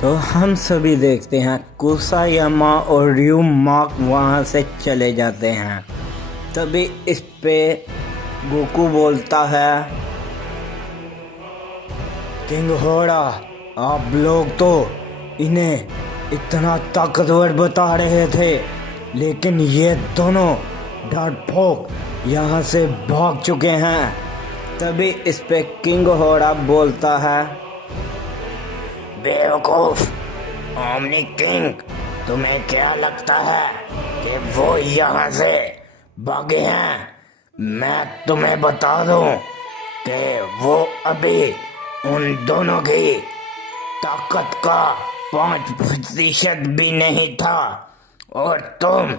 तो हम सभी देखते हैं कुसायामा और ryuमाक वहाँ से चले जाते हैं। तभी इस पे गोकू बोलता है, किंग होरा, आप लोग तो इन्हें इतना ताकतवर बता रहे थे, लेकिन ये दोनों डरपोक यहाँ से भाग चुके हैं। तभी इस पे किंग होरा बोलता है, बेवकूफ ओमनी किंग, तुम्हें क्या लगता है कि वो यहाँ से भागे हैं? मैं तुम्हें बता दूं कि वो अभी उन दोनों की ताकत का 5% भी नहीं था और तुम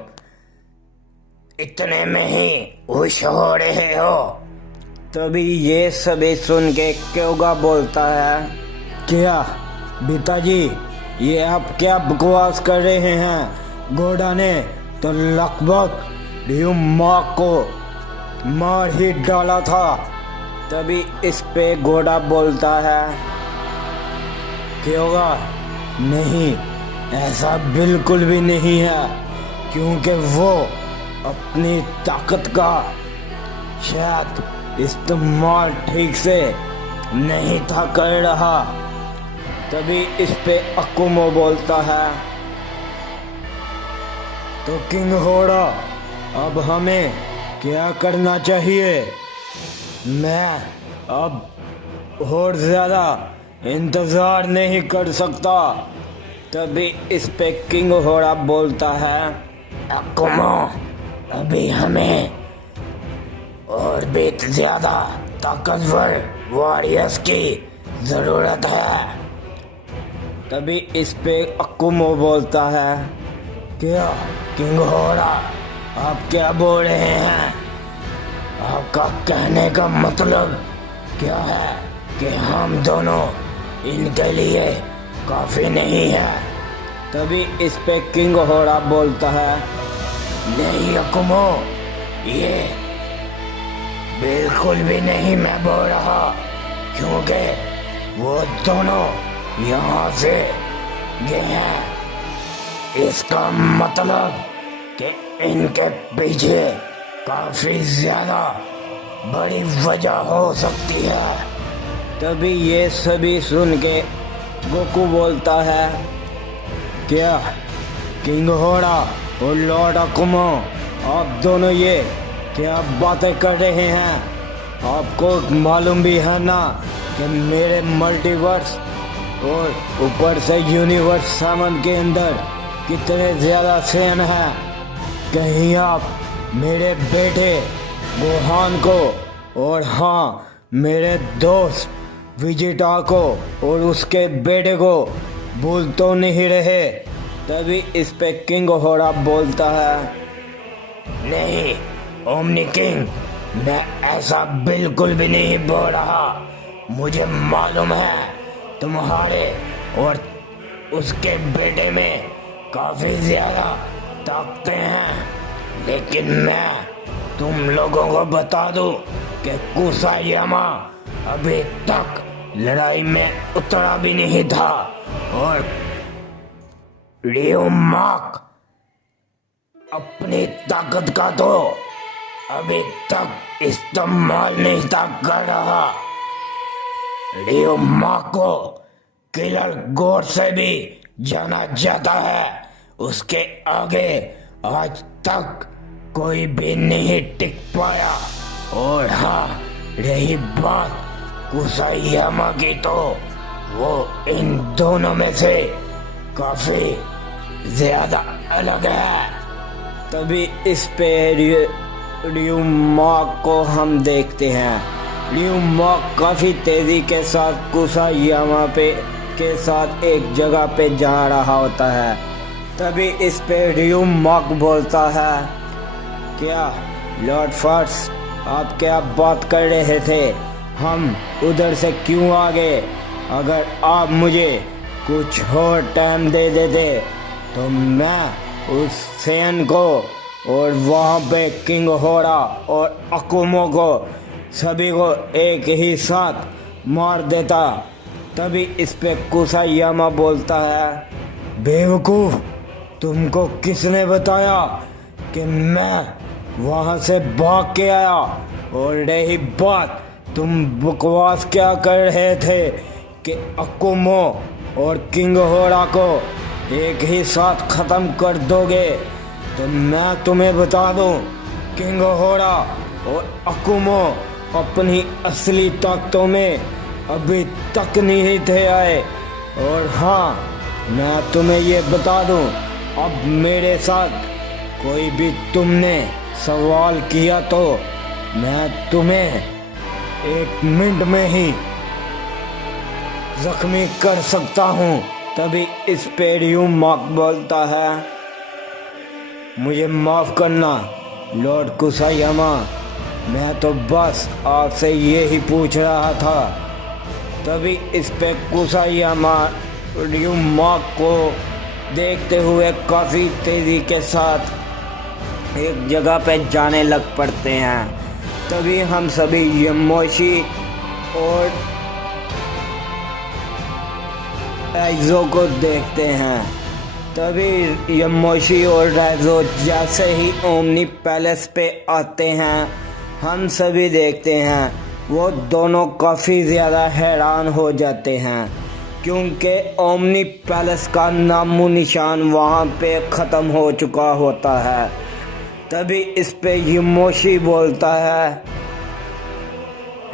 इतने में ही खुश हो रहे हो। तभी ये सभी सुन के क्योगा बोलता है, क्या पिताजी, ये आप क्या बकवास कर रहे हैं? घोड़ा ने तो लगभग ryuमाक को मार ही डाला था। तभी इस पे घोड़ा बोलता है, क्योंकि नहीं, ऐसा बिल्कुल भी नहीं है, क्योंकि वो अपनी ताकत का शायद इस्तेमाल ठीक से नहीं था कर रहा। तभी इस पे अकुमो बोलता है, तो किंग होरा, अब हमें क्या करना चाहिए? मैं अब और ज्यादा इंतजार नहीं कर सकता। तभी इस पे किंग होरा बोलता है, अकुमो, अभी हमें और भी ज्यादा ताकतवर वॉरियर्स की जरूरत है। तभी इस पे अकुमो बोलता है, क्या किंग होरा, आप क्या बोल रहे हैं? आपका कहने का मतलब क्या है कि हम दोनों इनके लिए काफी नहीं है? तभी इस पे किंग होरा बोलता है, नहीं अकुमो, ये बिल्कुल भी नहीं मैं बोल रहा, क्योंकि वो दोनों यहाँ से गए हैं। इसका मतलब कि इनके पीछे काफी ज्यादा बड़ी वजह हो सकती है। तभी ये सभी सुन के गोकू बोलता है, क्या किंग होरा और लॉर्ड अकुमो, आप दोनों ये क्या बातें कर रहे हैं? आपको मालूम भी है ना कि मेरे मल्टीवर्स और ऊपर से यूनिवर्स सामान के अंदर कितने ज्यादा सेन हैं? कहीं आप मेरे बेटे गोहान को और हाँ, मेरे दोस्त विजिटा को और उसके बेटे को भूल तो नहीं रहे? तभी इस पे किंग होरा बोलता है, नहीं ओमनी किंग, मैं ऐसा बिल्कुल भी नहीं बोल रहा। मुझे मालूम है तुम्हारे और उसके बेटे में काफी ज्यादा ताकतें हैं, लेकिन मैं तुम लोगों को बता दूं कि कुसायामा अभी तक लड़ाई में उतरा भी नहीं था और ryuमाक अपनी ताकत का तो अभी तक इस्तेमाल नहीं था कर रहा। ryuमाक को किलर गोड से भी जाना जाता है, उसके आगे आज तक कोई भी नहीं टिक पाया। और हाँ, रही बात कुसायामा की, तो वो इन दोनों में से काफी ज्यादा अलग है। तभी इस पे ryuमाक को हम देखते हैं। ryuमाक काफी तेजी के साथ कुसायामा के साथ एक जगह पे जा रहा होता है। तभी इस पे ryuमाक बोलता है, क्या लॉर्ड फर्स्ट, आप क्या बात कर रहे थे? हम उधर से क्यों आ गए? अगर आप मुझे कुछ और टाइम दे देते तो मैं उस सेन को और वहाँ पे किंग होरा और अकुमो को सभी को एक ही साथ मार देता। तभी इस पे कुसायामा बोलता है, बेवकूफ, तुमको किसने बताया कि मैं वहां से भाग के आया? और रही बात, तुम बकवास क्या कर रहे थे कि अकुमो और किंग होरा को एक ही साथ खत्म कर दोगे? तो मैं तुम्हें बता दूं, किंग होरा और अकुमो अपनी असली ताकतों में अभी तक नहीं थे आए। और हाँ, मैं तुम्हें ये बता दूं, अब मेरे साथ कोई भी तुमने सवाल किया तो मैं तुम्हें 1 मिनट में ही जख्मी कर सकता हूँ। तभी इस पे ryumaku बोलता है, मुझे माफ करना लॉर्ड कुसायामा, मैं तो बस आपसे ये ही पूछ रहा था। तभी इस पे कुसायामा ryumaku को देखते हुए काफी तेजी के साथ एक जगह पे जाने लग पड़ते हैं। तभी हम सभी यमोशी और राइजो को देखते हैं। तभी यमोशी और राइजो जैसे ही ओमनी पैलेस पे आते हैं, हम सभी देखते हैं वो दोनों काफ़ी ज़्यादा हैरान हो जाते हैं, क्योंकि ओमनी पैलेस का नामो निशान वहाँ पे ख़त्म हो चुका होता है। तभी इस पे यमोशी बोलता है,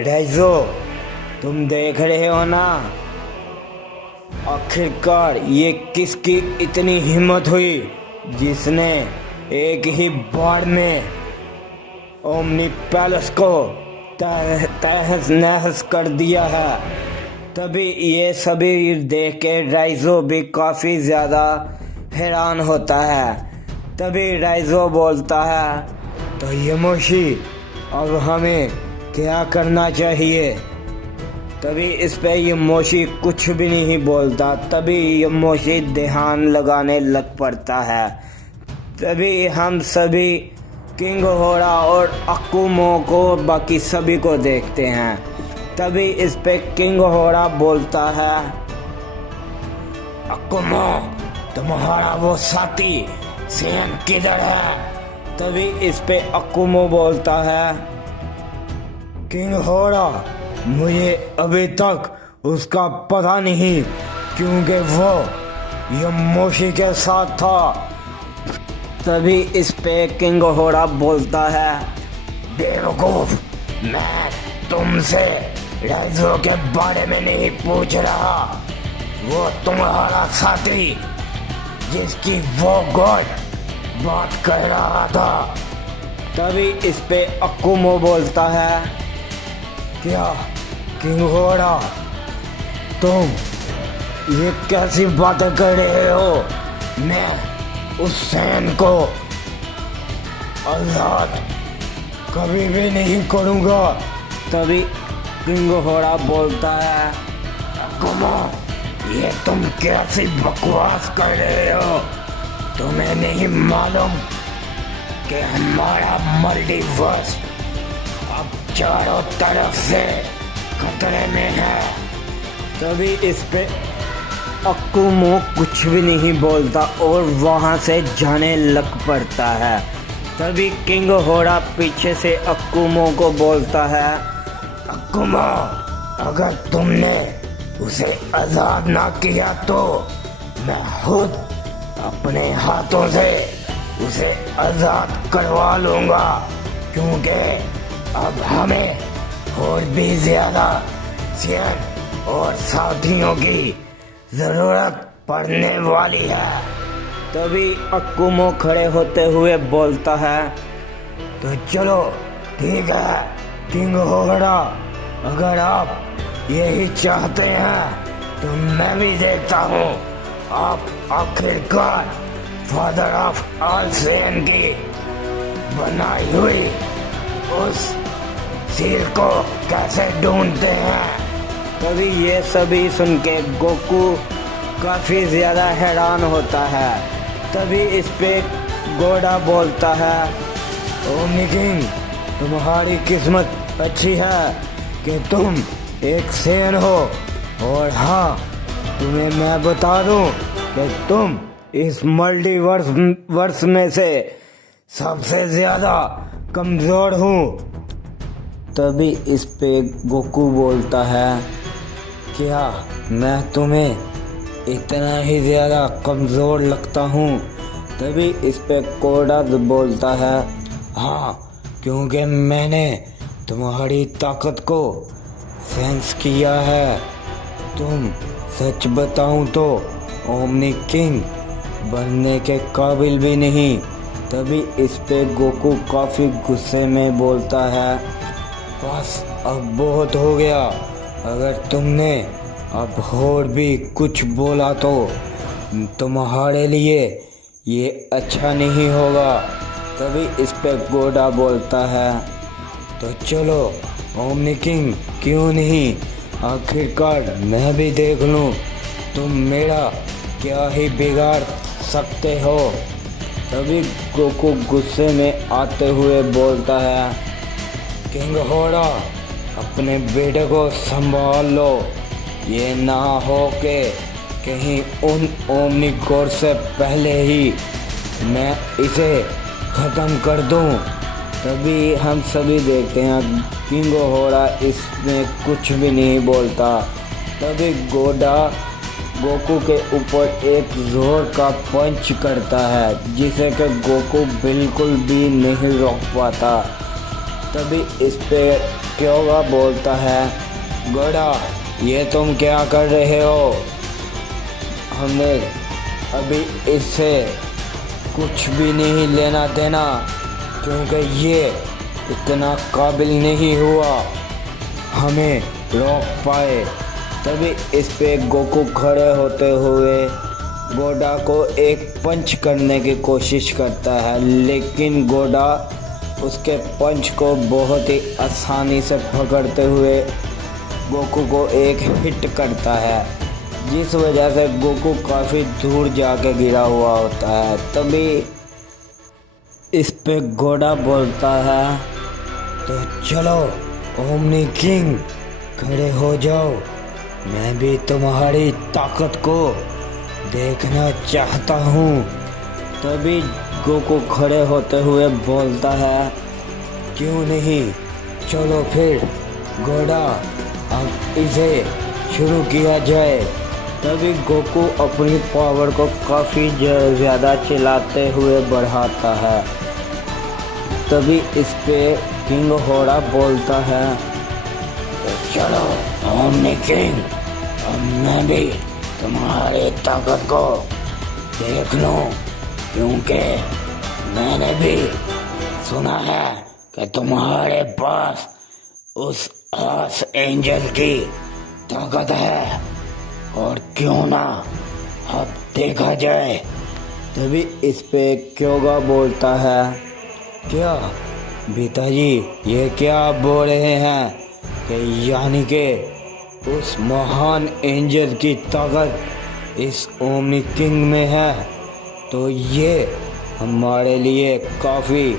राइजो, तुम देख रहे हो ना, आखिरकार ये किसकी इतनी हिम्मत हुई जिसने एक ही बार में ओमनी पैलेस को तहस नहस कर दिया है। तभी ये सभी देख के राइजो भी काफ़ी ज़्यादा हैरान होता है। तभी राइजो बोलता है, तो यमोशी, अब हमें क्या करना चाहिए? तभी इस पे यमोशी कुछ भी नहीं बोलता। तभी यमोशी ध्यान लगाने लग पड़ता है। तभी हम सभी किंग होरा और अकुमो को बाकी सभी को देखते हैं। तभी इस पे किंग होरा बोलता है, अकुमो, तुम्हारा वो साथी सेन किधर है? तभी इस पे अकुमो बोलता है, किंग होरा, मुझे अभी तक उसका पता नहीं, क्योंकि वो यमोशी के साथ था। तभी इस पे किंग होरा बोलता है, बेवकूफ, मैं तुमसे राइजो के बारे में नहीं पूछ रहा, वो तुम्हारा साथी जिसकी वो गॉड बात कर रहा था। तभी इस पे अकुमो बोलता है, क्या किंग होरा, तुम ये कैसी बातें कर रहे हो? मैं उस सैन को आजाद कभी भी नहीं करूँगा। तभी किंग होरा बोलता है, अकुमो, ये तुम कैसी बकवास कर रहे हो? तुम्हें नहीं मालूम कि हमारा मल्टीवर्स अब चारों तरफ से खतरे में है? तभी इस पे अकुमो कुछ भी नहीं बोलता और वहाँ से जाने लग पड़ता है। तभी किंग होरा पीछे से अकुमो को बोलता है, अकुमो, अगर तुमने उसे आज़ाद ना किया तो मैं खुद अपने हाथों से उसे आज़ाद करवा लूँगा, क्योंकि अब हमें और भी ज़्यादा सेन और साथियों की ज़रूरत पड़ने वाली है। तभी अकुमो खड़े होते हुए बोलता है, तो चलो ठीक है किंग होरा, अगर आप यही चाहते हैं तो मैं भी देखता हूँ आप आखिरकार फादर ऑफ ऑल सेन की बनाई हुई उस सील को कैसे ढूंढते हैं। तभी ये सभी सुन के गोकू काफ़ी ज़्यादा हैरान होता है। तभी इस पे गोडा बोलता है, ओमनी किंग, तुम्हारी किस्मत अच्छी है कि तुम एक सेन हो, और हाँ, तुम्हें मैं बता दूं कि तुम इस मल्टीवर्स में से सबसे ज्यादा कमजोर हो। तभी इस पे गोकू बोलता है, क्या मैं तुम्हें इतना ही ज्यादा कमजोर लगता हूँ? तभी इस पे कोडा बोलता है, हाँ, क्योंकि मैंने तुम्हारी ताकत को सेंस किया है। तुम सच बताऊं तो ओमनी किंग बनने के काबिल भी नहीं। तभी इस पे गोकू काफ़ी गुस्से में बोलता है, बस अब बहुत हो गया। अगर तुमने अब और भी कुछ बोला तो तुम्हारे लिए ये अच्छा नहीं होगा। तभी इस पे गोडा बोलता है, तो चलो ओमनी किंग, क्यों नहीं, आखिरकार मैं भी देख लूं तुम मेरा क्या ही बिगाड़ सकते हो। तभी गोकू गुस्से में आते हुए बोलता है, किंग होड़ा, अपने बेटे को संभाल लो, ये ना हो के कहीं उन ओमनी गॉड से पहले ही मैं इसे ख़त्म कर दूं। तभी हम सभी देखते हैं किंग होड़ा इसमें कुछ भी नहीं बोलता। तभी गोडा गोकू के ऊपर एक जोर का पंच करता है, जिसे कि गोकू बिल्कुल भी नहीं रोक पाता। तभी इस पे क्योगा बोलता है, गोडा, ये तुम क्या कर रहे हो? हमने अभी इससे कुछ भी नहीं लेना देना, क्योंकि ये इतना काबिल नहीं हुआ हमें रोक पाए। तभी इस पे गोकू खड़े होते हुए गोडा को एक पंच करने की कोशिश करता है, लेकिन गोडा उसके पंच को बहुत ही आसानी से पकड़ते हुए गोकू को एक हिट करता है, जिस वजह से गोकू काफ़ी दूर जाके गिरा हुआ होता है। तभी इस पे गोडा बोलता है, तो चलो ओमनी किंग, खड़े हो जाओ, मैं भी तुम्हारी ताकत को देखना चाहता हूँ। तभी गोकू खड़े होते हुए बोलता है, क्यों नहीं, चलो फिर गोडा, अब इसे शुरू किया जाए। तभी गोकू अपनी पावर को काफ़ी ज़्यादा चिल्लाते हुए बढ़ाता है। तभी इस पे किंग होड़ा बोलता है, तो चलो ओमनी किंग, अब मैं भी तुम्हारी ताकत को देख लूं, क्योंकि मैंने भी सुना है कि तुम्हारे पास उस आर्च एंजल की ताकत है, और क्यों ना अब देखा जाए। तभी इस पे क्योगा बोलता है, क्या पिताजी, ये क्या आप बोल रहे हैं कि यानी कि उस महान एंजल की ताकत इस ओमनी किंग में है, तो ये हमारे लिए काफ़ी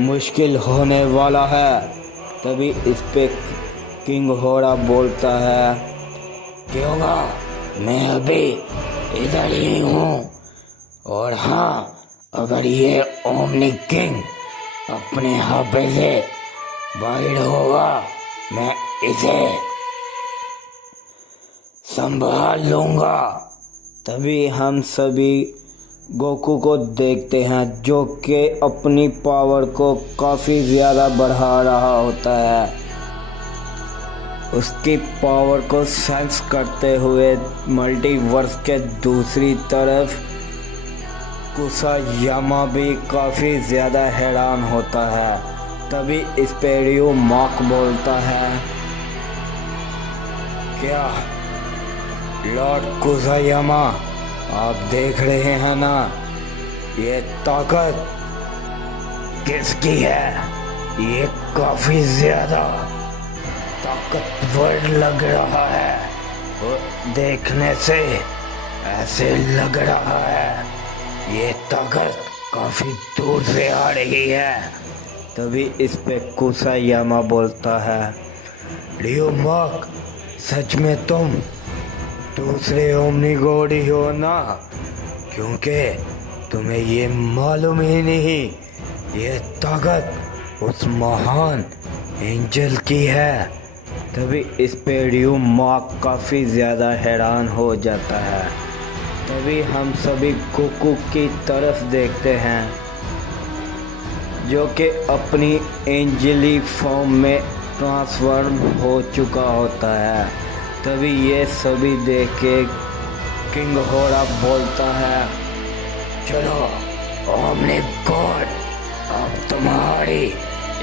मुश्किल होने वाला है। तभी इस पे किंग होड़ा बोलता है, क्योंकि मैं अभी इधर ही हूँ, और हाँ, अगर ये ओमनी किंग अपने हाथे से बाहर होगा, मैं इसे संभाल लूँगा। तभी हम सभी गोकू को देखते हैं, जो कि अपनी पावर को काफ़ी ज़्यादा बढ़ा रहा होता है। उसकी पावर को सेंस करते हुए मल्टीवर्स के दूसरी तरफ कुसायामा भी काफ़ी ज़्यादा हैरान होता है। तभी इस पे रियो मार्क बोलता है, क्या लॉर्ड कुसायामा, आप देख रहे हैं ना, ये ताकत किसकी है? ये काफ़ी ज़्यादा ताकतवर लग रहा है, और देखने से ऐसे लग रहा है ये ताकत काफ़ी दूर से आ रही है। तभी इस पे कुसायामा बोलता है, रियो मार्क, सच में तुम दूसरे ओमनी गॉड ही हो ना, क्योंकि तुम्हें ये मालूम ही नहीं ये ताकत उस महान एंजल की है। तभी इस पे ड्यू मार्क काफ़ी ज़्यादा हैरान हो जाता है। तभी हम सभी गोकू की तरफ देखते हैं जो कि अपनी एंजली फॉर्म में ट्रांसफॉर्म हो चुका होता है। तभी ये सभी देख के किंग होरा बोलता है, चलो ओमनी गॉड, अब तुम्हारी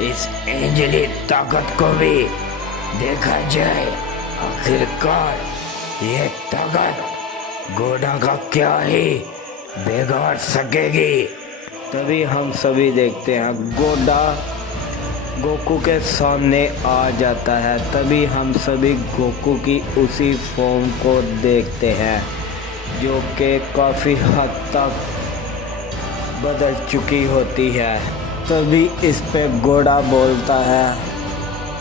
इस एंजली ताकत को भी देखा जाए। आखिरकार ये ताकत गोडा का क्या ही बिगाड़ सकेगी। तभी हम सभी देखते हैं गोडा गोकू के सामने आ जाता है। तभी हम सभी गोकू की उसी फॉर्म को देखते हैं जो कि काफ़ी हद तक बदल चुकी होती है। तभी इस पे गोडा बोलता है,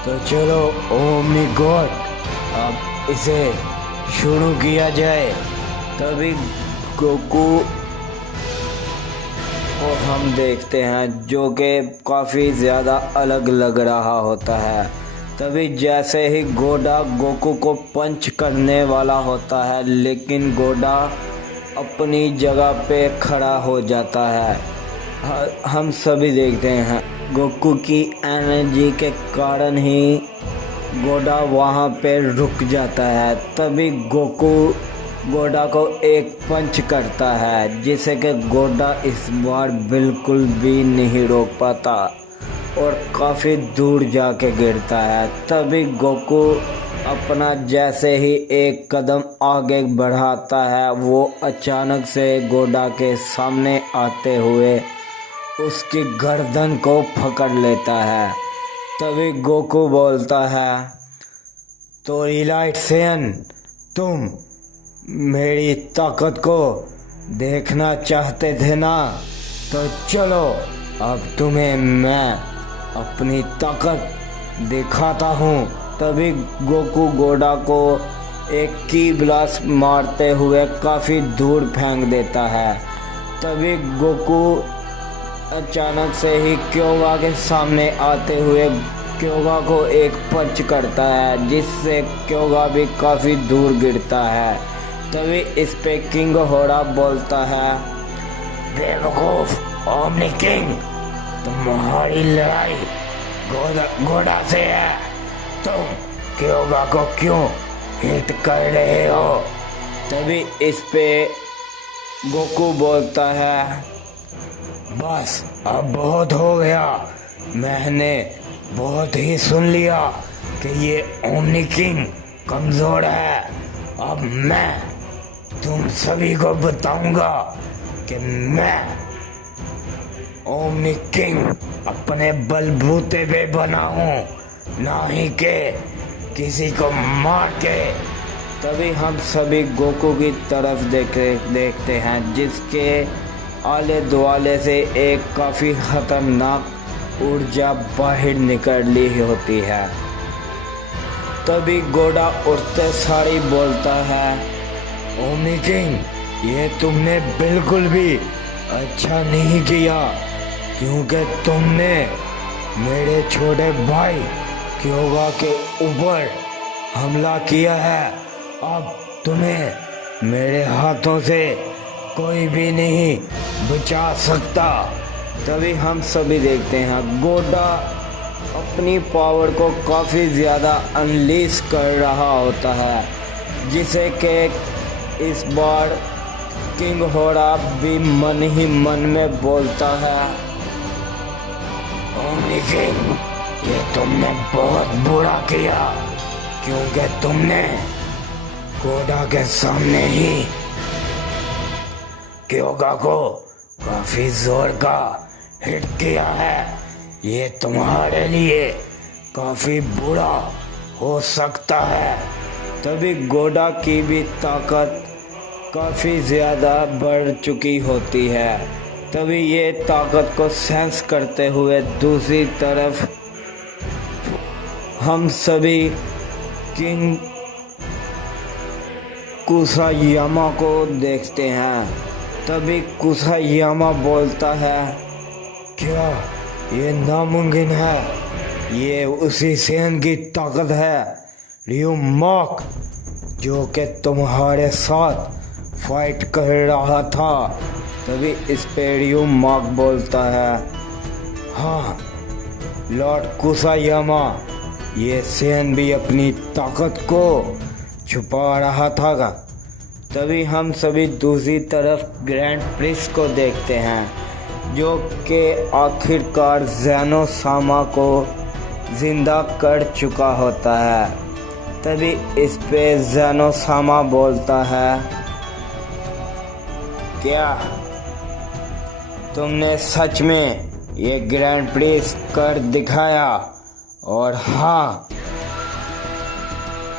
तो चलो ओमनी गॉड, अब इसे शुरू किया जाए। तभी गोकू को हम देखते हैं जो कि काफ़ी ज़्यादा अलग लग रहा होता है। तभी जैसे ही गोडा गोकू को पंच करने वाला होता है, लेकिन गोडा अपनी जगह पे खड़ा हो जाता है। हम सभी देखते हैं गोकू की एनर्जी के कारण ही गोडा वहाँ पे रुक जाता है। तभी गोकू गोडा को एक पंच करता है जिसे कि गोडा इस बार बिल्कुल भी नहीं रोक पाता और काफ़ी दूर जाके गिरता है। तभी गोकू अपना जैसे ही एक कदम आगे बढ़ाता है, वो अचानक से गोडा के सामने आते हुए उसकी गर्दन को पकड़ लेता है। तभी गोकू बोलता है, तो इलाइट सेयन, तुम मेरी ताकत को देखना चाहते थे ना, तो चलो अब तुम्हें मैं अपनी ताकत दिखाता हूँ। तभी गोकू गोडा को एक की ब्लास्ट मारते हुए काफ़ी दूर फेंक देता है। तभी गोकू अचानक से ही क्योगा के सामने आते हुए क्योगा को एक पंच करता है जिससे क्योगा भी काफ़ी दूर गिरता है। तभी इस पे किंग होरा बोलता है, बेवकूफ ओमनी किंग, तुम्हारी लड़ाई गोडा से है, तुम क्योगा को क्यों हिट कर रहे हो। तभी इस पे गोकू बोलता है, बस अब बहुत हो गया, मैंने बहुत ही सुन लिया कि ये ओमनी किंग कमज़ोर है। अब मैं तुम सभी को बताऊंगा कि मैं ओमनी किंग अपने बलबूते पे बना हूँ, ना ही के किसी को मार के। तभी हम सभी गोकू की तरफ देखते हैं जिसके आले दुआले से एक काफ़ी खतरनाक ऊर्जा बाहर निकली होती है। तभी गोडा उठते सारी बोलता है, ओमनी किंग, ये तुमने बिल्कुल भी अच्छा नहीं किया, क्योंकि तुमने मेरे छोटे भाई क्योगा के ऊपर हमला किया है। अब तुम्हें मेरे हाथों से कोई भी नहीं बचा सकता। तभी हम सभी देखते हैं गोडा अपनी पावर को काफ़ी ज़्यादा अनलीश कर रहा होता है, जिसे कि इस बार किंग होरा भी मन ही मन में बोलता है, ओमनी किंग, ये तुमने बहुत बुरा किया, क्योंकि तुमने गोडा के सामने ही क्योगा को काफ़ी जोर का हिट किया है। ये तुम्हारे लिए काफ़ी बुरा हो सकता है। तभी गोडा की भी ताकत काफ़ी ज़्यादा बढ़ चुकी होती है। तभी ये ताकत को सेंस करते हुए दूसरी तरफ हम सभी कुसायामा को देखते हैं। तभी कुसायामा बोलता है, क्या ये नामुमकिन है? ये उसी सेन की ताकत है, रियो मार्क, जो कि तुम्हारे साथ फाइट कर रहा था। तभी इस पे रियो मार्क बोलता है, हाँ लॉर्ड कुसायामा, ये सेन भी अपनी ताकत को छुपा रहा था। तभी हम सभी दूसरी तरफ ग्रैंड प्रिंस को देखते हैं, जो कि आखिरकार ज़ेनो सामा को जिंदा कर चुका होता है। तभी इस पे ज़ेनो सामा बोलता है, क्या तुमने सच में ये ग्रैंड प्रिंस कर दिखाया? और हाँ,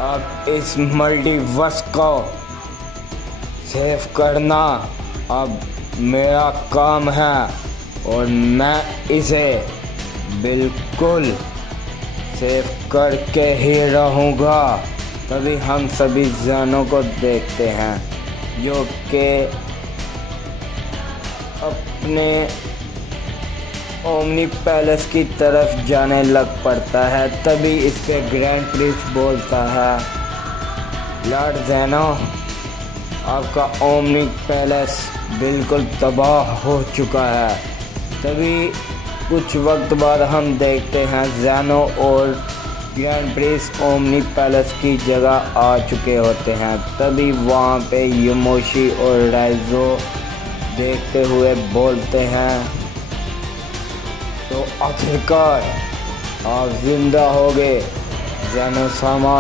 अब इस मल्टीवर्स को सेव करना अब मेरा काम है और मैं इसे बिल्कुल सेव करके ही रहूँगा। तभी हम सभी ज़ेनो को देखते हैं, जो कि अपने ओमनी पैलेस की तरफ जाने लग पड़ता है। तभी इस पे ग्रैंड प्रिंस बोलता है, लॉर्ड ज़ेनो, आपका ओमनी पैलेस बिल्कुल तबाह हो चुका है। तभी कुछ वक्त बाद हम देखते हैं ज़ेनो और ग्रैंड प्रिंस ओमनी पैलेस की जगह आ चुके होते हैं। तभी वहाँ पे योमोशी और राइजो देखते हुए बोलते हैं, तो आखिरकार आप जिंदा हो गए ज़ेनो सामा।